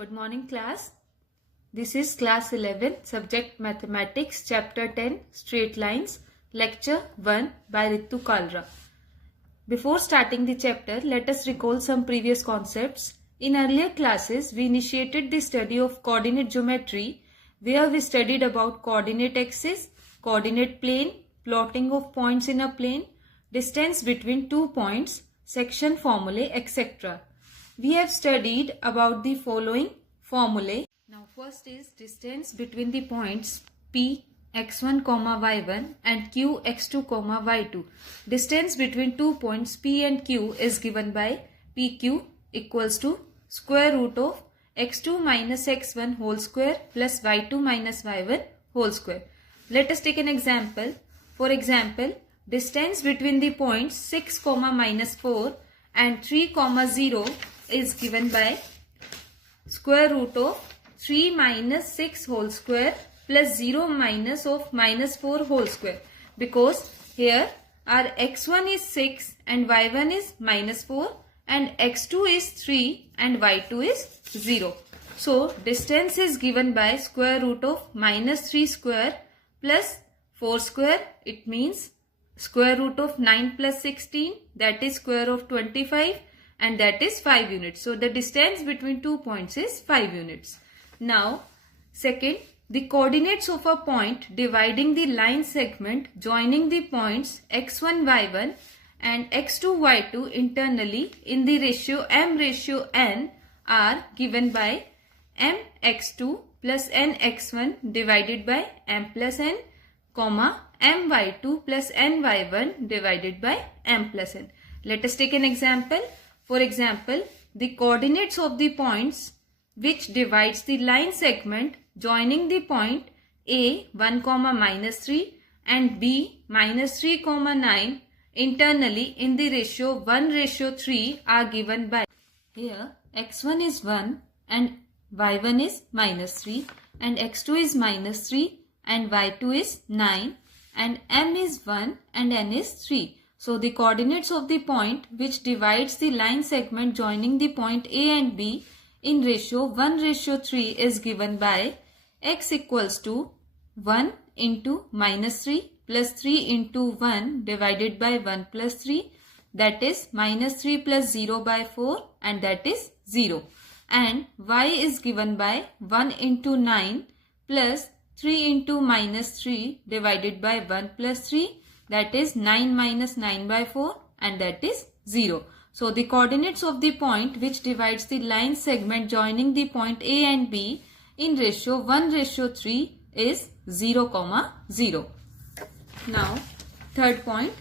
Good morning class. This is class 11 subject mathematics chapter 10 straight lines lecture 1 by Ritu Kalra. Before starting the chapter, let us recall some previous concepts. In earlier classes, we initiated the study of coordinate geometry where we studied about coordinate axis, coordinate plane, plotting of points in a plane, distance between two points, section formulae, etc. We have studied about the following formulae. Now first is distance between the points P x1, y1 and Q x2, y2. Distance between two points P and Q is given by PQ equals to square root of x2 minus x1 whole square plus y2 minus y1 whole square. Let us take an example. For example, distance between the points 6, minus 4 and 3, 0 is given by square root of 3 minus 6 whole square plus 0 minus of minus 4 whole square, because here our x1 is 6 and y1 is minus 4 and x2 is 3 and y2 is 0. So distance is given by square root of minus 3 square plus 4 square. It means square root of 9 plus 16, that is square of 25, and that is 5 units. So the distance between two points is 5 units. Now second, the coordinates of a point dividing the line segment joining the points x1, y1 and x2, y2 internally in the ratio m ratio n are given by m x2 plus n x1 divided by m plus n, comma m y2 plus n y1 divided by m plus n. Let us take an example. For example, the coordinates of the points which divides the line segment joining the point A 1, minus 3 and B minus 3, 9 internally in the ratio 1 ratio 3 are given by, here x1 is 1 and y1 is minus 3 and x2 is minus 3 and y2 is 9 and m is 1 and n is 3. So the coordinates of the point which divides the line segment joining the point A and B in ratio 1 ratio 3 is given by x equals to 1 into minus 3 plus 3 into 1 divided by 1 plus 3, that is minus 3 plus 0 by 4 and that is 0. And y is given by 1 into 9 plus 3 into minus 3 divided by 1 plus 3, that is 9 minus 9 by 4 and that is 0. So the coordinates of the point which divides the line segment joining the point A and B in ratio 1 ratio 3 is 0, 0. Now third point,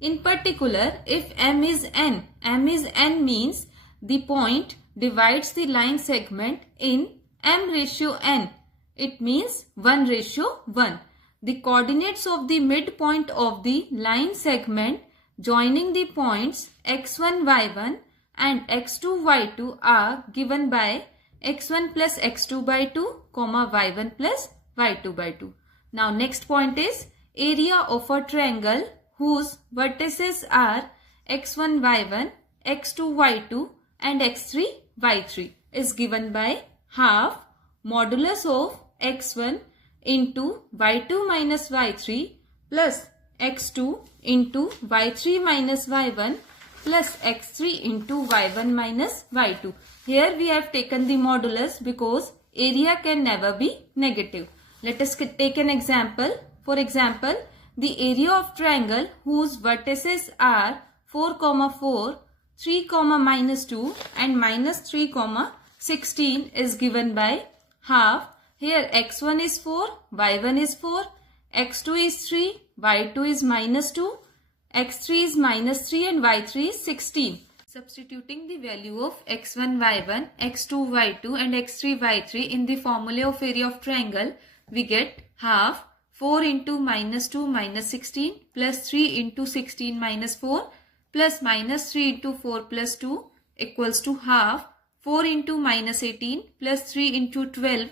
in particular if m is n means the point divides the line segment in m ratio n. It means 1 ratio 1. The coordinates of the midpoint of the line segment joining the points x1, y1 and x2, y2 are given by x1 plus x2 by 2, y1 plus y2 by 2. Now next point is area of a triangle whose vertices are x1, y1, x2, y2 and x3, y3 is given by half modulus of x1 into y2 minus y3 plus x2 into y3 minus y1 plus x3 into y1 minus y2. Here we have taken the modulus because area can never be negative. Let us take an example. For example, the area of triangle whose vertices are 4, 4, 3, minus 2 and minus 3, 16 is given by half. Here x1 is 4, y1 is 4, x2 is 3, y2 is minus 2, x3 is minus 3 and y3 is 16. Substituting the value of x1, y1, x2, y2 and x3, y3 in the formula of area of triangle, we get half 4 into minus 2 minus 16 plus 3 into 16 minus 4 plus minus 3 into 4 plus 2 equals to half 4 into minus 18 plus 3 into 12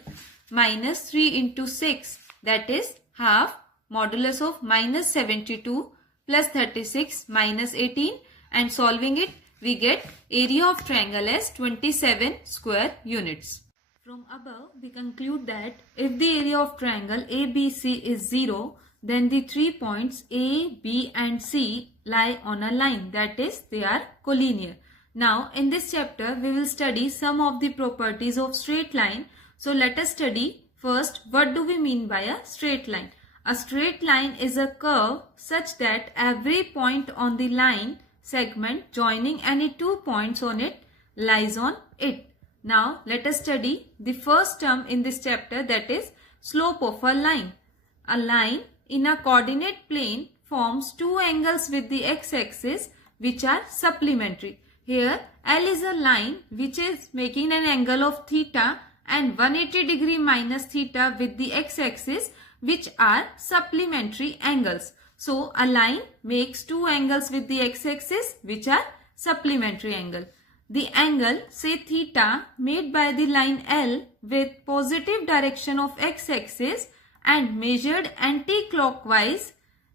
minus 3 into 6, that is half modulus of minus 72 plus 36 minus 18, and solving it we get area of triangle as 27 square units. From above, we conclude that if the area of triangle ABC is 0, then the 3 points A, B and C lie on a line, that is, they are collinear. Now, in this chapter, we will study some of the properties of straight line. So, let us study first what do we mean by a straight line. A straight line is a curve such that every point on the line segment joining any 2 points on it lies on it. Now, let us study the first term in this chapter, that is slope of a line. A line in a coordinate plane forms two angles with the x-axis which are supplementary. Here, L is a line which is making an angle of theta and 180 degree minus theta with the x-axis, which are supplementary angles. So, a line makes two angles with the x-axis which are supplementary angle. The angle, say theta, made by the line L with positive direction of x-axis and measured anti-clockwise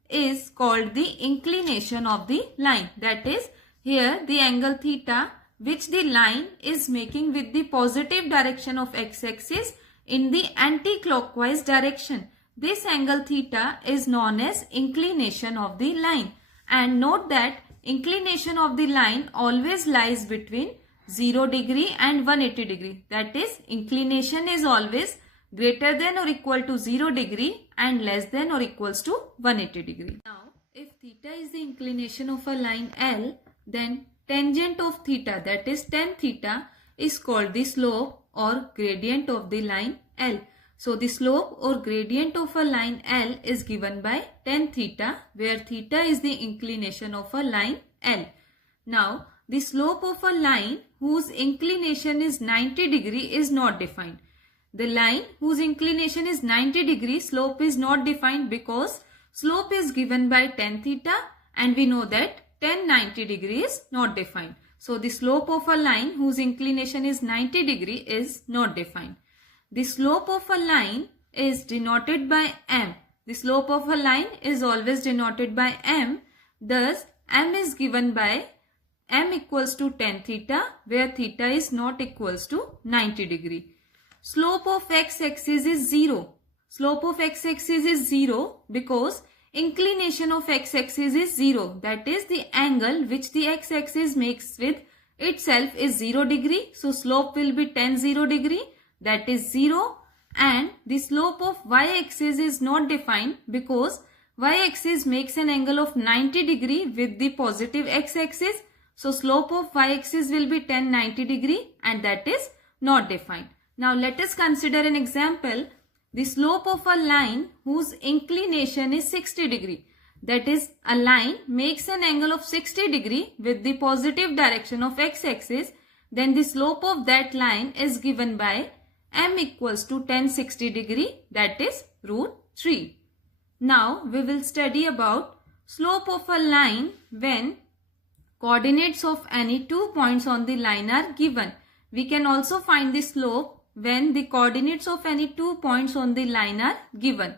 is called the inclination of the line. That is, here the angle theta which the line is making with the positive direction of x-axis in the anti-clockwise direction. This angle theta is known as inclination of the line. And note that inclination of the line always lies between 0 degree and 180 degree. That is, inclination is always greater than or equal to 0 degree and less than or equals to 180 degree. Now, if theta is the inclination of a line L, then tangent of theta, that is tan theta, is called the slope or gradient of the line L. So, the slope or gradient of a line L is given by tan theta, where theta is the inclination of a line L. Now, the slope of a line whose inclination is 90 degree is not defined. The line whose inclination is 90 degree, slope is not defined because slope is given by tan theta and we know that tan 90 degree is not defined. So, the slope of a line whose inclination is 90 degree is not defined. The slope of a line is denoted by m. The slope of a line is always denoted by m. Thus, m is given by m equals to tan theta, where theta is not equals to 90 degree. Slope of x-axis is 0. Slope of x-axis is 0 because inclination of x-axis is 0. That is, the angle which the x-axis makes with itself is 0 degree. So, slope will be tan 0 degree. That is 0, and the slope of y-axis is not defined because y-axis makes an angle of 90 degree with the positive x-axis. So, slope of y-axis will be tan 90 degree and that is not defined. Now, let us consider an example. The slope of a line whose inclination is 60 degree. That is, a line makes an angle of 60 degree with the positive direction of x-axis. Then the slope of that line is given by m equals to tan 60 degree, that is root 3. Now, we will study about slope of a line when coordinates of any 2 points on the line are given. We can also find the slope when the coordinates of any 2 points on the line are given.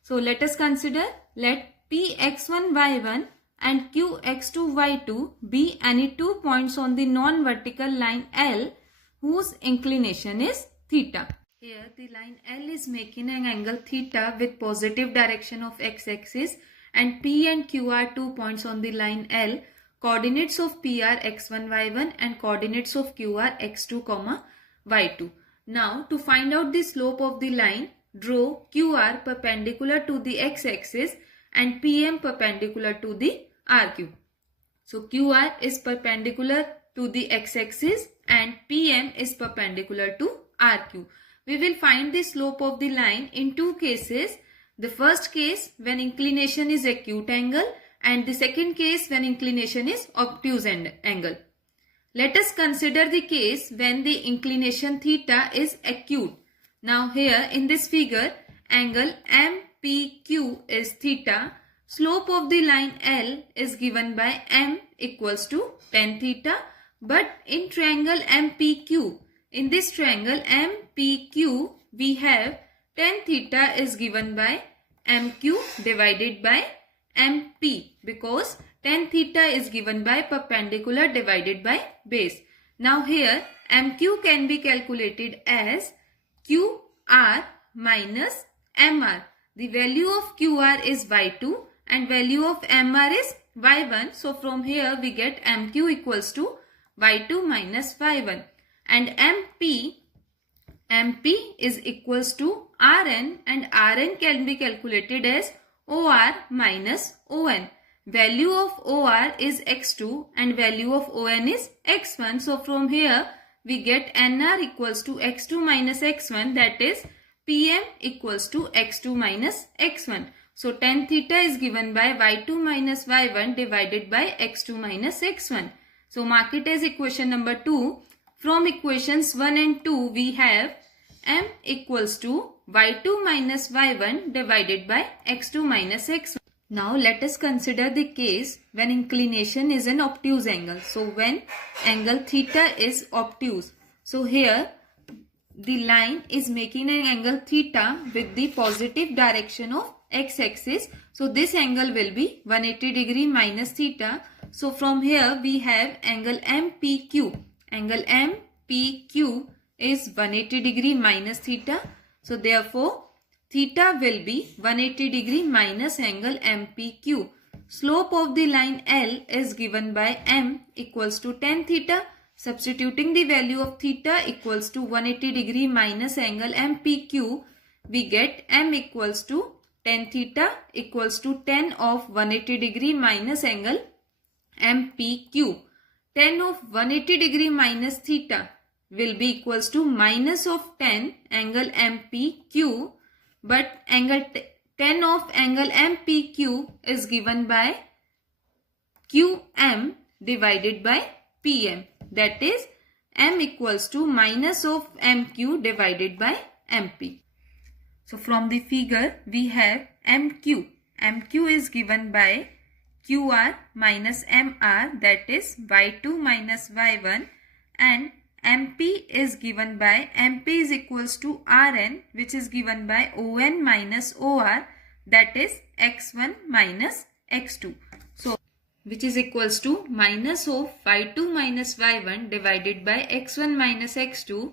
So, let us consider, let Px1, y1 and Qx2, y2 be any 2 points on the non-vertical line L whose inclination is theta. Here the line L is making an angle theta with positive direction of x-axis and P and Q are 2 points on the line L. Coordinates of P are x1, y1 and coordinates of Q are x2, y2. Now, to find out the slope of the line, draw QR perpendicular to the x-axis and PM perpendicular to the RQ. So, QR is perpendicular to the x-axis and PM is perpendicular to RQ. We will find the slope of the line in two cases. The first case when inclination is acute angle and the second case when inclination is obtuse angle. Let us consider the case when the inclination theta is acute. Now here in this figure, angle MPQ is theta. Slope of the line L is given by m equals to tan theta. But in triangle MPQ, in this triangle MPQ, we have tan theta is given by MQ divided by MP because tan theta is given by perpendicular divided by base. Now here MQ can be calculated as QR minus MR. The value of QR is Y2 and value of MR is Y1. So from here we get MQ equals to Y2 minus Y1. And MP is equals to RN, and RN can be calculated as OR minus ON. Value of OR is X2 and value of ON is X1. So from here we get NR equals to X2 minus X1, that is PM equals to X2 minus X1. So tan theta is given by Y2 minus Y1 divided by X2 minus X1. So mark it as equation number 2. From equations 1 and 2 we have M equals to Y2 minus Y1 divided by X2 minus X1. Now let us consider the case when inclination is an obtuse angle. So when angle theta is obtuse. So here the line is making an angle theta with the positive direction of x-axis. So this angle will be 180 degree minus theta. So from here we have angle MPQ. Angle MPQ is 180 degree minus theta. So therefore theta will be 180 degree minus angle MPQ. Slope of the line L is given by M equals to tan theta. Substituting the value of theta equals to 180 degree minus angle MPQ, we get M equals to tan theta equals to tan of 180 degree minus angle MPQ. Tan of 180 degree minus theta will be equals to minus of tan angle MPQ, but tan of angle MPQ is given by QM divided by PM. That is M equals to minus of MQ divided by MP. So from the figure we have MQ. MQ is given by QR minus MR, that is Y2 minus Y1, and MP is given by MP is equals to RN, which is given by ON minus OR, that is X1 minus X2. So which is equals to minus of Y2 minus Y1 divided by X1 minus X2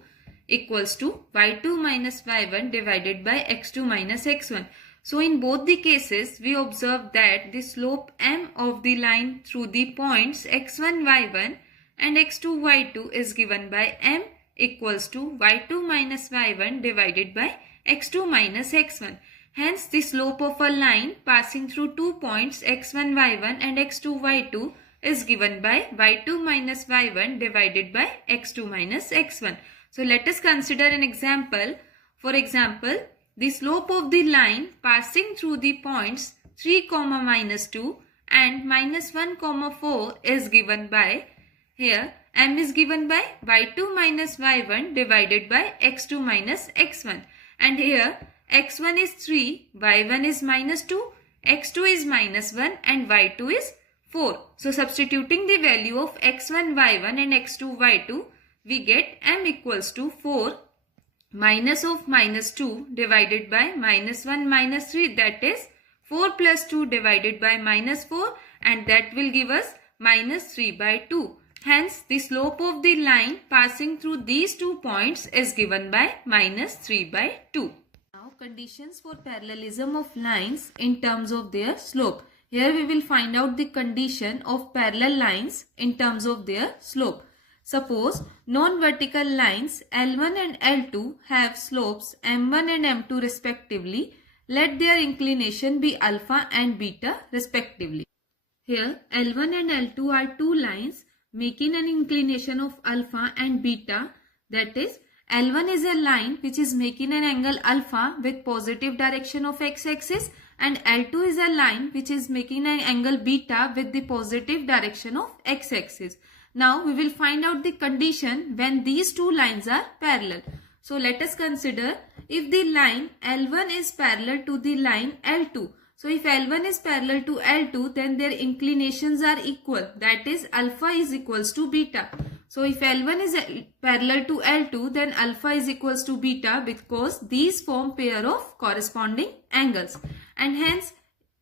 equals to Y2 minus Y1 divided by X2 minus X1. So in both the cases we observe that the slope M of the line through the points X1 Y1 and X2 Y2 is given by M equals to Y2 minus Y1 divided by X2 minus X1. Hence, the slope of a line passing through 2 points x1 y1 and x2 y2 is given by y2 minus y1 divided by x2 minus x1. So, let us consider an example. For example, the slope of the line passing through the points 3, minus 2 and minus 1, 4 is given by, here m is given by y2 minus y1 divided by x2 minus x1, and here x1 is 3, y1 is minus 2, x2 is minus 1 and y2 is 4. So substituting the value of x1, y1 and x2, y2, we get m equals to 4 minus of minus 2 divided by minus 1 minus 3, that is 4 plus 2 divided by minus 4, and that will give us minus 3 by 2. Hence, the slope of the line passing through these 2 points is given by minus 3 by 2. Now, conditions for parallelism of lines in terms of their slope. Here we will find out the condition of parallel lines in terms of their slope. Suppose non-vertical lines L1 and L2 have slopes M1 and M2 respectively. Let their inclination be alpha and beta respectively. Here L1 and L2 are two lines making an inclination of alpha and beta, that is L1 is a line which is making an angle alpha with positive direction of x-axis, and L2 is a line which is making an angle beta with the positive direction of x-axis. Now we will find out the condition when these two lines are parallel. So let us consider if the line L1 is parallel to the line L2. So if L1 is parallel to L2, then their inclinations are equal, that is alpha is equals to beta. So if L1 is parallel to L2, then alpha is equals to beta because these form pair of corresponding angles, and hence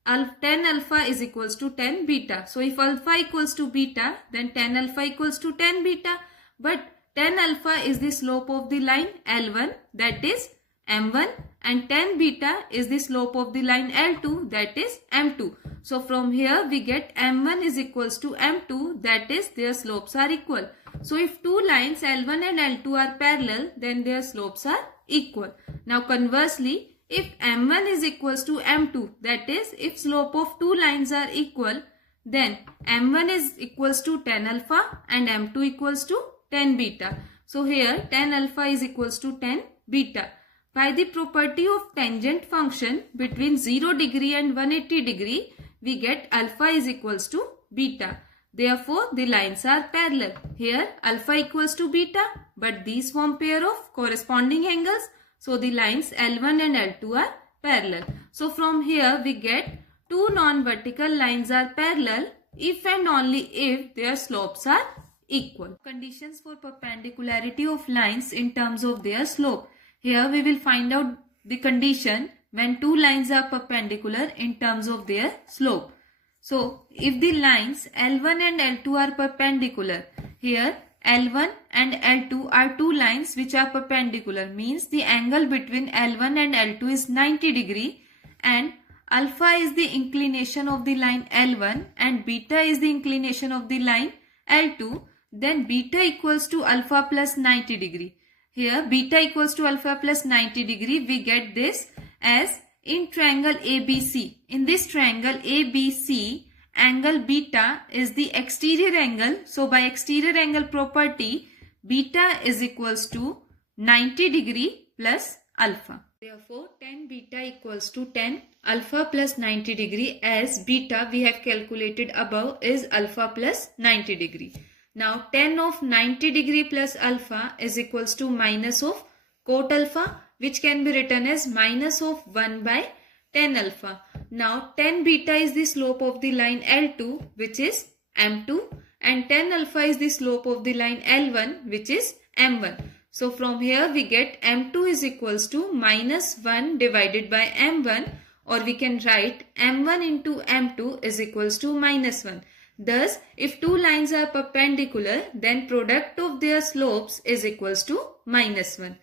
tan alpha is equals to tan beta. So if alpha equals to beta, then tan alpha equals to tan beta, but tan alpha is the slope of the line L1, that is M1, and tan beta is the slope of the line L2, that is M2. So from here we get M1 is equals to M2, that is their slopes are equal. So if two lines L1 and L2 are parallel, then their slopes are equal. Now conversely, if M1 is equals to M2, that is if slope of two lines are equal, then M1 is equals to tan alpha and M2 equals to tan beta. So here tan alpha is equals to tan beta. By the property of tangent function between 0 degree and 180 degree, we get alpha is equals to beta. Therefore, the lines are parallel. Here alpha equals to beta, but these form pair of corresponding angles. So the lines L1 and L2 are parallel. So from here we get two non-vertical lines are parallel if and only if their slopes are equal. Conditions for perpendicularity of lines in terms of their slope. Here we will find out the condition when two lines are perpendicular in terms of their slope. So if the lines L1 and L2 are perpendicular, here L1 and L2 are two lines which are perpendicular, means the angle between L1 and L2 is 90 degree, and alpha is the inclination of the line L1 and beta is the inclination of the line L2, then beta equals to alpha plus 90 degree. Here beta equals to alpha plus 90 degree, we get this as in triangle ABC. In this triangle ABC, angle beta is the exterior angle. So by exterior angle property, beta is equals to 90 degree plus alpha. Therefore, tan beta equals to tan alpha plus 90 degree, as beta we have calculated above is alpha plus 90 degree. Now tan of 90 degree plus alpha is equals to minus of cot alpha, which can be written as minus of 1 by tan alpha. Now tan beta is the slope of the line L2, which is M2, and tan alpha is the slope of the line L1, which is M1. So from here we get M2 is equals to minus 1 divided by M1, or we can write M1 into M2 is equals to minus 1. Thus, if two lines are perpendicular, then product of their slopes is equals to minus 1.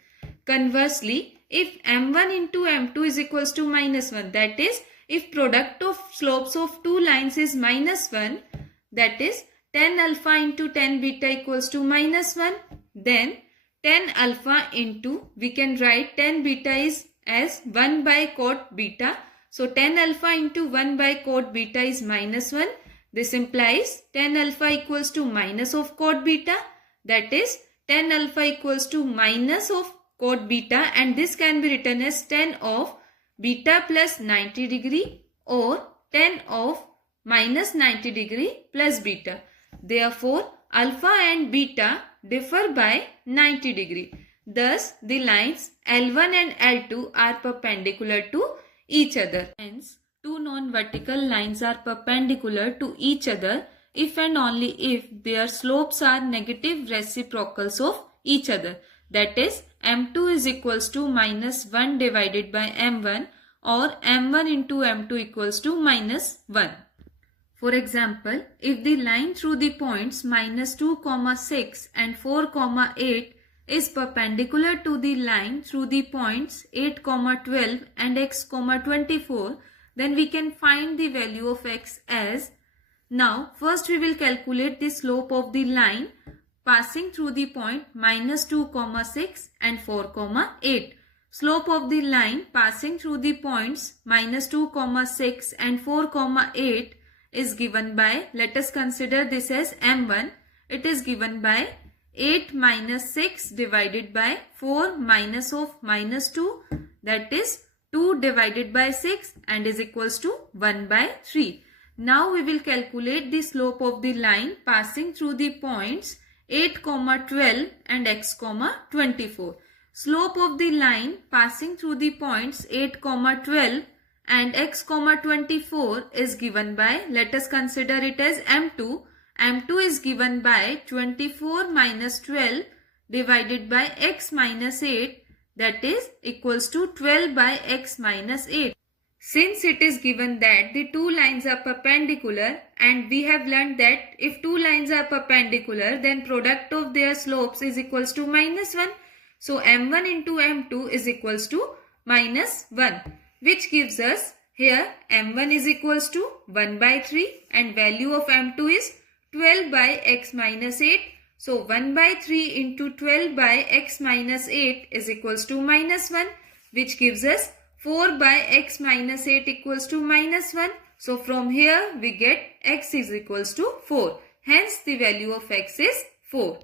Conversely, if M1 into M2 is equals to minus 1, that is, if product of slopes of two lines is minus 1, that is, tan alpha into tan beta equals to minus 1, then tan alpha into, we can write tan beta is as 1 by cot beta. So tan alpha into 1 by cot beta is minus 1. This implies tan alpha equals to minus of cot beta, that is tan alpha equals to minus of cot beta, and this can be written as tan of beta plus 90 degree or tan of minus 90 degree plus beta. Therefore, alpha and beta differ by 90 degree. Thus, the lines L1 and L2 are perpendicular to each other. Hence, two non-vertical lines are perpendicular to each other if and only if their slopes are negative reciprocals of each other. That is, M2 is equals to minus 1 divided by M1, or M1 into M2 equals to minus 1. For example, if the line through the points minus 2, 6 and 4, 8 is perpendicular to the line through the points 8, 12 and x, 24, then we can find the value of x as. Now, first we will calculate the slope of the line passing through the point minus 2, 6 and 4, 8. Slope of the line passing through the points minus 2, 6 and 4, 8 is given by, let us consider this as M1. It is given by 8 minus 6 divided by 4 minus of minus 2, that is 2 divided by 6, and is equals to 1 by 3. Now we will calculate the slope of the line passing through the points 8, 12 and x, 24. Slope of the line passing through the points 8, 12 and x, 24 is given by, let us consider it as M2. M2 is given by 24 minus 12 divided by x minus 8, that is equals to 12 by x minus 8. Since it is given that the two lines are perpendicular, and we have learned that if two lines are perpendicular, then product of their slopes is equals to -1. So m1 into m2 is equals to -1, which gives us here m1 is equals to 1 by 3 and value of m2 is 12 by x minus 8. So 1 by 3 into 12 by x minus 8 is equals to -1, which gives us 4 by x minus 8 equals to -1. So from here we get x is equals to 4. Hence the value of x is 4.